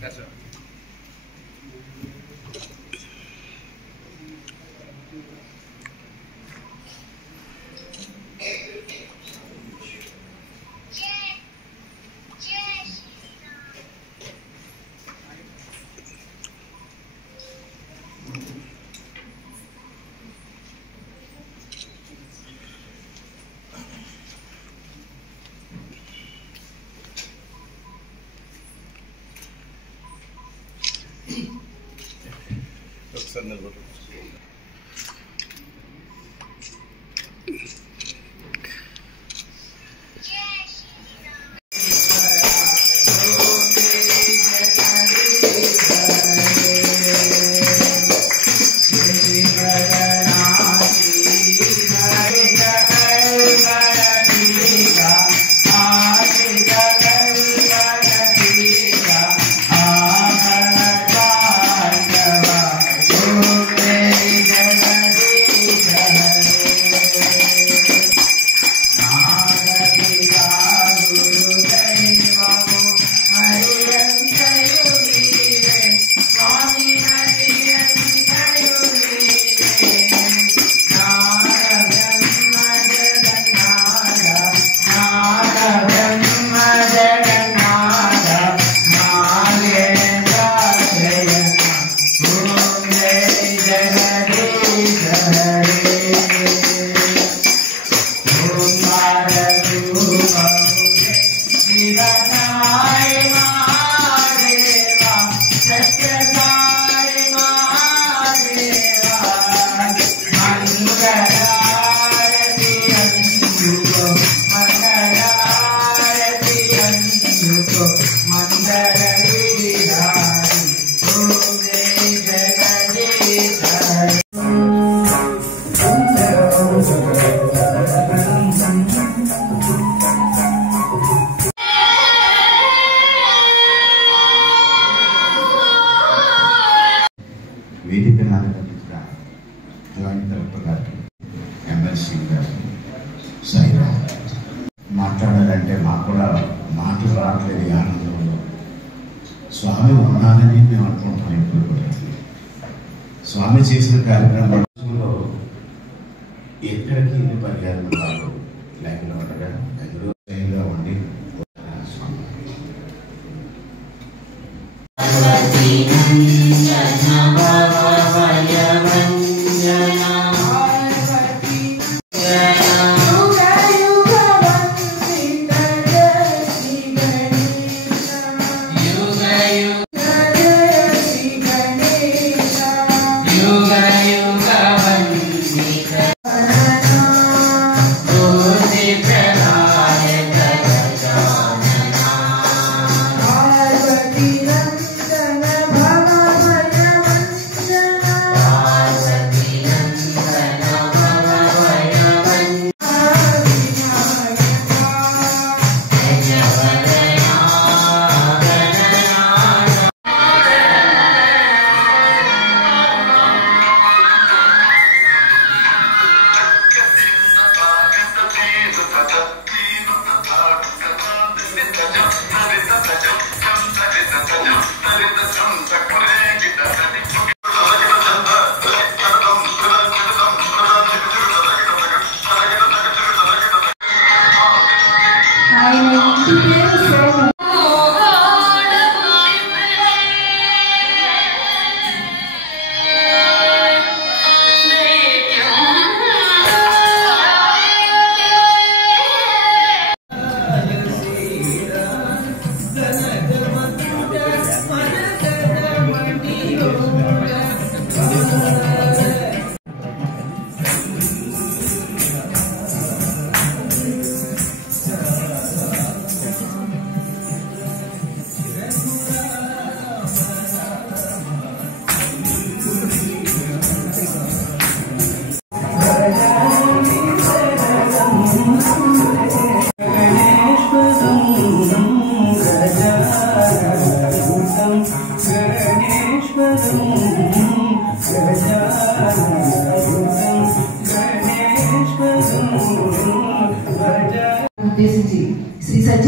That's right. వేదిక నాయకుడిగా joint collector గారికి, ఎమ్మెల్సీ గారికి, సైరా మాట్లాడాలంటే మాకు కూడా మాటలు రావట్లేదు. ఈ ఆనందంలో స్వామి ఉన్నానని మేము అనుకుంటాం. ఇప్పుడు కూడా స్వామి చేసిన కార్యక్రమంలో ఎక్కడికి ఎన్ని పర్యాలు లేకుండా ఉండగా ఎదురుగా ఉండి స్వామి Prabhaya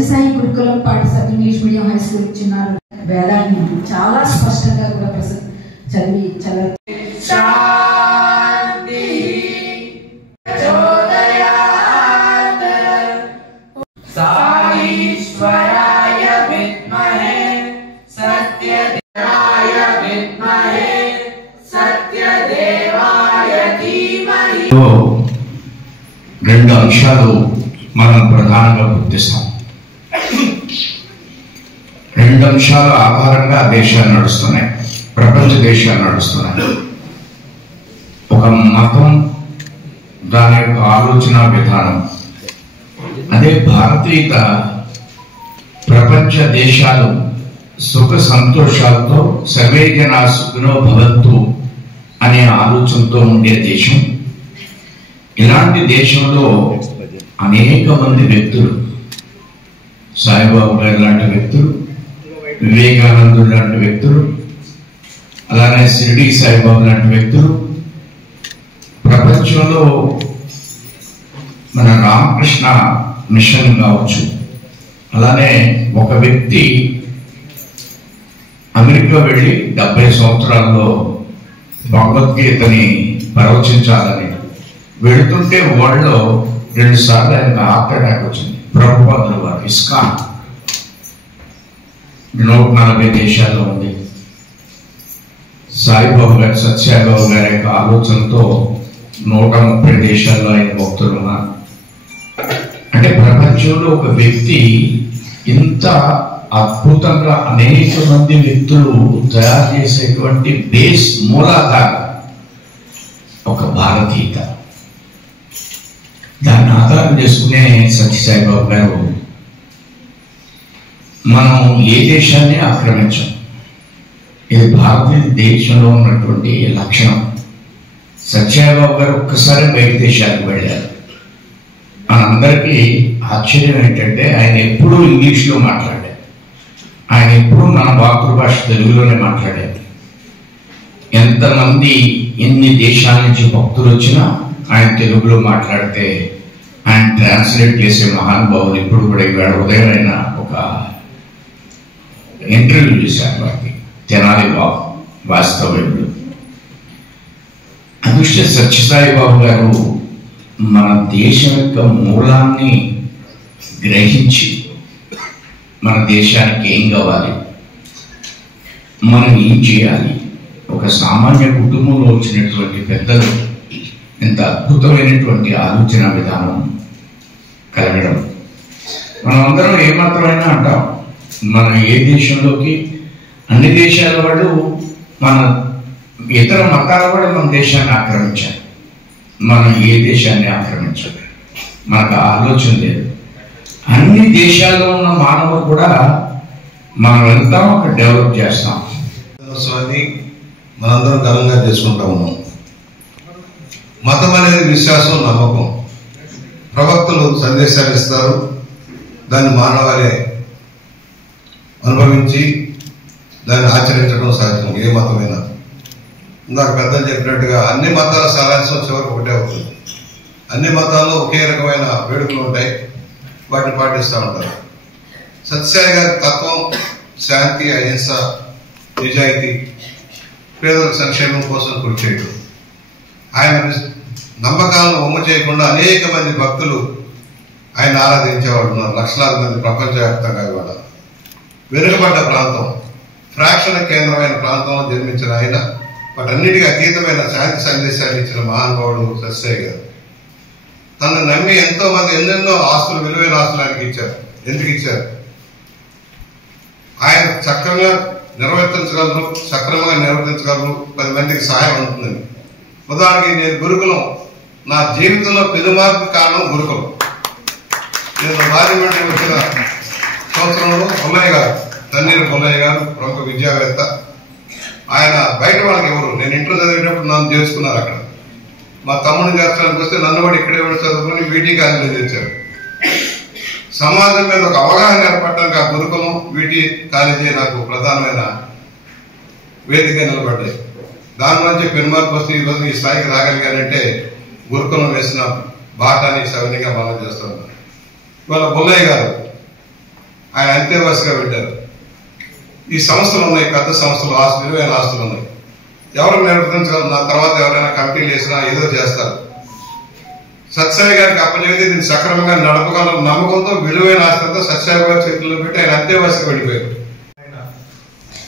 సత్యసాయి గురుకులం పాఠశాల ఇంగ్లీష్ మీడియం హై స్కూల్ చిన్నారు వేదాన్ని చాలా స్పష్టంగా కూడా చదివి రెండు అంశాలు మనం ప్రధానంగా గుర్తిస్తాం. రెండు అంశాల ఆధారంగా దేశాలు నడుస్తున్నాయి, ప్రపంచ దేశాలు నడుస్తున్నాయి. ఒక మతం, దాని యొక్క ఆలోచన విధానం. అదే భారతీయత ప్రపంచ దేశాలు సుఖ సంతోషాలతో సర్వే జనా సుఖినో భవంతు అనే ఆలోచనతో ఉండే దేశం. ఇలాంటి దేశంలో అనేక మంది వ్యక్తులు, సాయిబాబా గారు లాంటి వ్యక్తులు, వివేకానందుడు లాంటి వ్యక్తులు, అలానే షిరిడి సాయిబాబా లాంటి వ్యక్తులు, ప్రపంచంలో మన రామకృష్ణ మిషన్ కావచ్చు, అలానే ఒక వ్యక్తి అమెరికా వెళ్ళి 70 సంవత్సరాల్లో భగవద్గీతని ప్రవచించాలని వెళుతుంటే వరల్డ్లో 2 సార్లు ఆయనకు హార్ట్ అటాక్ వచ్చింది. ప్రభుపాదుల వారు ఇస్కాన్ 140 దేశాల్లో ఉంది. సాయిబాబా గారు, సత్యసాయిబాబా గారి యొక్క ఆలోచనతో 130 దేశాల్లో ఆయన భక్తులు ఉన్నారు. అంటే ప్రపంచంలో ఒక వ్యక్తి ఇంత అద్భుతంగా అనేక మంది వ్యక్తులు తయారు చేసేటువంటి బేస్ మూలాధారం ఒక భారతీయత. దాన్ని ఆధారం చేసుకునే సత్యసాయిబాబా గారు మనం ఏ దేశాన్ని ఆక్రమించాం. ఇది భారతీయ దేశంలో ఉన్నటువంటి లక్షణం. సత్యసాయిబాబా గారు ఒక్కసారి బయట దేశాలకు వెళ్ళారు. మనందరికీ ఆశ్చర్యం ఏంటంటే ఆయన ఎప్పుడూ ఇంగ్లీష్లో మాట్లాడారు. ఆయన ఎప్పుడూ మన మాతృభాష తెలుగులోనే మాట్లాడారు. ఎంతమంది ఎన్ని దేశాల నుంచి భక్తులు వచ్చినా ఆయన తెలుగులో మాట్లాడితే ఆయన ట్రాన్స్లేట్ చేసే మహానుభావులు ఇప్పుడు కూడా ఇవాళ ఉదయం అయినా ఒక ఇంటర్వ్యూ చేశారు వారికి, తెనాలి బాబు వాస్తవ్యుడు. అదృష్ట సత్యసాయిబాబు గారు మన దేశం యొక్క మూలాన్ని గ్రహించి మన దేశానికి ఏం కావాలి, మనం ఏం చేయాలి, ఒక సామాన్య కుటుంబంలో వచ్చినటువంటి పెద్దలు ఎంత అద్భుతమైనటువంటి ఆలోచన విధానం కలగడం. మనం అందరం ఏమాత్రమైనా అంటాం, మనం ఏ దేశంలోకి, అన్ని దేశాల వాళ్ళు, మన ఇతర మతాల కూడా మన దేశాన్ని ఆక్రమించారు. మనం ఏ దేశాన్ని ఆక్రమించాలి, మనకు ఆలోచన లేదు. అన్ని దేశాల్లో ఉన్న మానవులు కూడా మనం వెళ్తాం, అక్కడ డెవలప్ చేస్తాం. మనందరం ఘనంగా చేసుకుంటా ఉన్నాం. మతం అనేది విశ్వాసం, నమ్మకం. ప్రవక్తలు సందేశాలు ఇస్తారు, దాన్ని మానవాళే అనుభవించి దాన్ని ఆచరించడం సాధ్యం. ఏ మతమైనా ఇందాక పెద్దలు చెప్పినట్టుగా అన్ని మతాల సారాంశం చివరికి ఒకటే అవుతుంది. అన్ని మతాల్లో ఒకే రకమైన వేడుకలు ఉంటాయి, వాటిని పాటిస్తూ ఉంటారు. సత్యసాయి గారి తత్వం శాంతి, అహింస, నిజాయితీ, పేదల సంక్షేమం కోసం కృషి చేయడం. ఆయన నమ్మకాలను వమ్ము చేయకుండా అనేక మంది భక్తులు ఆయన ఆరాధించేవాడు ఉన్నారు. లక్షలాది మంది ప్రపంచవ్యాప్తంగా ఇవాళ. వెనుకబడ్డ ప్రాంతం, ఫ్రాక్షన్ కేంద్రమైన ప్రాంతంలో జన్మించిన ఆయన వాటన్నిటికీ అతీతమైన శాంతి సందేశాలు ఇచ్చిన మహానుభావుడు సత్యసాయి గారు. తనను నమ్మి ఎంతో మంది ఎన్నెన్నో ఆస్తులు, విలువైన ఆస్తులు ఆయనకి ఇచ్చారు. ఎందుకు ఇచ్చారు? ఆయన చక్కగా నిర్వర్తించగలరు, సక్రమంగా నిర్వర్తించగలరు, 10 మందికి సహాయం ఉంటుందని. ఉదాహరణకి నేను గురుకులం, నా జీవితంలో పెనుమార్పు కారణం గురుకులం. నేను రాజమండ్రి వచ్చిన సంవత్సరంలో బొల్లయ్య గారు, తన్నీరు బొల్లయ్య గారు ప్రముఖ విద్యావేత్త, ఆయన బయట వాళ్ళకి ఎవరు, నేను ఇంటర్ చదివేటప్పుడు నన్ను చేసుకున్నారు. అక్కడ మా తమ్ముడిని చేర్చడానికి వస్తే నన్ను కూడా ఇక్కడే చదువుకొని వీటీ కాలేజీలో చేర్చారు. సమాజం మీద ఒక అవగాహన ఏర్పడటానికి ఆ గురుకులం, వీటీ కాలేజీ నాకు ప్రధానమైన వేదిక నిలబడ్డాయి. దాని నుంచి పెనుమార్పు వస్తే ఈరోజు ఈ స్థాయికి రాగలిగానంటే గురుకులం వేసిన బాటాన్ని సవినిగా మనం చేస్తున్నాం. ఇవాళ బొల్లయ్య గారు ఆయన అంతేవాసిగా వెళ్ళారు. ఈ సంస్థలు ఉన్నాయి, పెద్ద సంస్థలు, విలువైన ఆస్తులు ఉన్నాయి. ఎవరు నిర్వర్తించగలరు? నా తర్వాత ఎవరైనా కమిటీలు వేసినా ఏదో చేస్తారు. సత్యసాయి గారికి అప్పచెబితే దీన్ని సక్రమంగా నడపగలరు నమ్మకంతో విలువైన ఆస్తంతా సత్యసాయి గారి చేతుల్లో పెట్టి ఆయన అంతేవాసిగా వెళ్ళిపోయారు.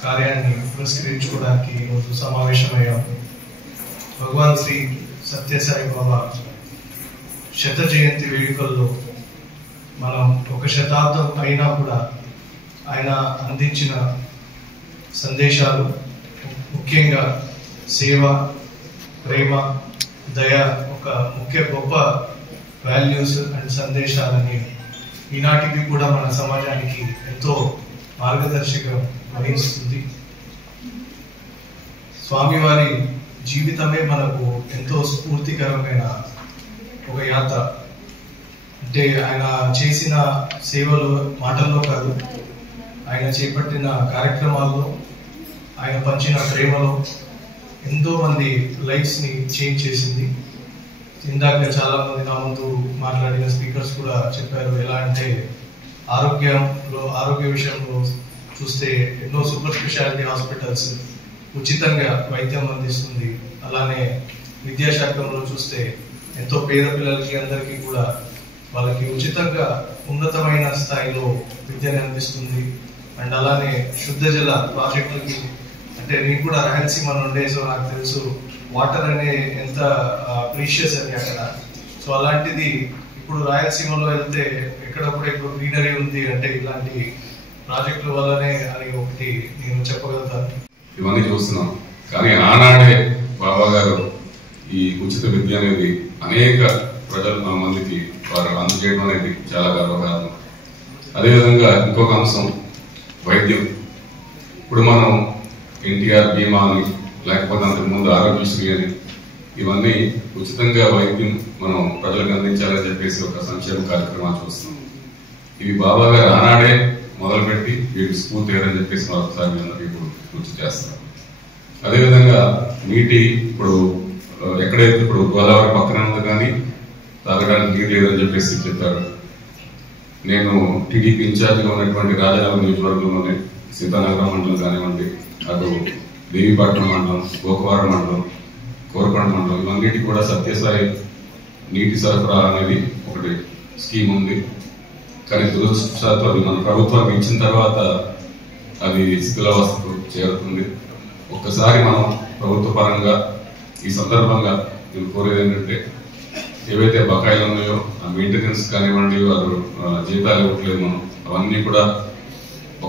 కార్యాన్ని పురస్కరించుకోవడానికి ఈరోజు సమావేశమయ్యాము. భగవాన్ శ్రీ సత్యసాయి బాబా శత జయంతి వేడుకల్లో మనం 1 శతాబ్దం అయినా కూడా ఆయన అందించిన సందేశాలు, ముఖ్యంగా సేవ, ప్రేమ, దయ ఒక గొప్ప వాల్యూస్ అండ్ సందేశాలని ఈనాటికి కూడా మన సమాజానికి ఎంతో మార్గదర్శకం వహిస్తుంది. స్వామివారి జీవితమే మనకు ఎంతో స్ఫూర్తికరమైన ఒక యాత్ర. అంటే ఆయన చేసిన సేవలు మాటల్లో కాదు, ఆయన చేపట్టిన కార్యక్రమాల్లో, ఆయన పంచిన ప్రేమలో ఎంతో మంది లైఫ్స్ ని చేంజ్ చేసింది. ఇందాక చాలా మంది నా ముందు మాట్లాడిన స్పీకర్స్ కూడా చెప్పారు. ఎలా అంటే ఆరోగ్య విషయంలో చూస్తే ఎన్నో సూపర్ స్పెషాలిటీ హాస్పిటల్స్ ఉచితంగా వైద్యం అందిస్తుంది. అలానే విద్యాశాఖంలో చూస్తే ఎంతో పేద పిల్లలకి అందరికీ కూడా వాళ్ళకి ఉచితంగా ఉన్నతమైన స్థాయిలో విద్యను అందిస్తుంది. అండ్ అలానే శుద్ధ జల ప్రాజెక్టులకి, అంటే నేను కూడా రాయలసీమ నుండే, సో నాకు తెలుసు వాటర్ అనే ఎంత ప్రీషియస్ అని అక్కడ. సో అలాంటిది ఇప్పుడు రాయలసీమలో వెళ్తే ఎక్కడప్పుడు గ్రీనరీ ఉంది అంటే ఇలాంటి ప్రాజెక్టుల వల్లనే అని ఒకటి నేను చెప్పగలుగుతాను. ఇవన్నీ చూస్తున్నాం. కానీ ఆనాడే బాబా గారు ఈ ఉచిత విద్య అనేది అనేక ప్రజల మందికి వారు అందజేయడం అనేది చాలా గర్వకారణం. అదేవిధంగా ఇంకొక అంశం వైద్యం. ఇప్పుడు మనం ఎన్టీఆర్ బీమా అని, లేకపోతే అంతకుముందు ఆరోగ్యశ్రీ అని, ఇవన్నీ ఉచితంగా వైద్యం మనం ప్రజలకు అందించాలని చెప్పేసి ఒక సంక్షేమ కార్యక్రమాలు చూస్తున్నాం. ఇవి బాబా గారు ఆనాడే మొదలుపెట్టి వీటికి స్ఫూర్తి అని చెప్పేసి మరొకసారి అందరికీ గుర్తు చేస్తారు. అదేవిధంగా నీటి, ఇప్పుడు ఎక్కడైతే ఇప్పుడు గోదావరి పక్కన ఉంది కానీ తాగడానికి నీరు లేదని చెప్పేసి చెప్పారు. నేను టీడీపీ ఇన్ఛార్జిగా ఉన్నటువంటి రాజానగరం నియోజకవర్గంలోనే సీతానగరం మండలం కానివ్వండి, అటు దేవీపట్నం మండలం, గోకవరం మండలం, కోరకొండ మండలం, ఇవన్నిటికి కూడా సత్యసాయి నీటి సరఫరా అనేది ఒకటి స్కీమ్ ఉంది. కానీ దురదృష్టవశాత్తు అది మన ప్రభుత్వానికి ఇచ్చిన తర్వాత అది శిథిలావస్థకు చేరుతుంది. ఒక్కసారి మనం ప్రభుత్వ పరంగా ఈ సందర్భంగా నేను కోరేది ఏంటంటే, ఏవైతే బకాయిలు ఉన్నాయో ఆ మెయింటెనెన్స్ కానివ్వండి, వారు జీతాలు ఇవ్వట్లేదు, మనం అవన్నీ కూడా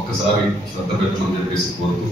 ఒక్కసారి శ్రద్ధ పెట్టమని చెప్పేసి కోరుతూ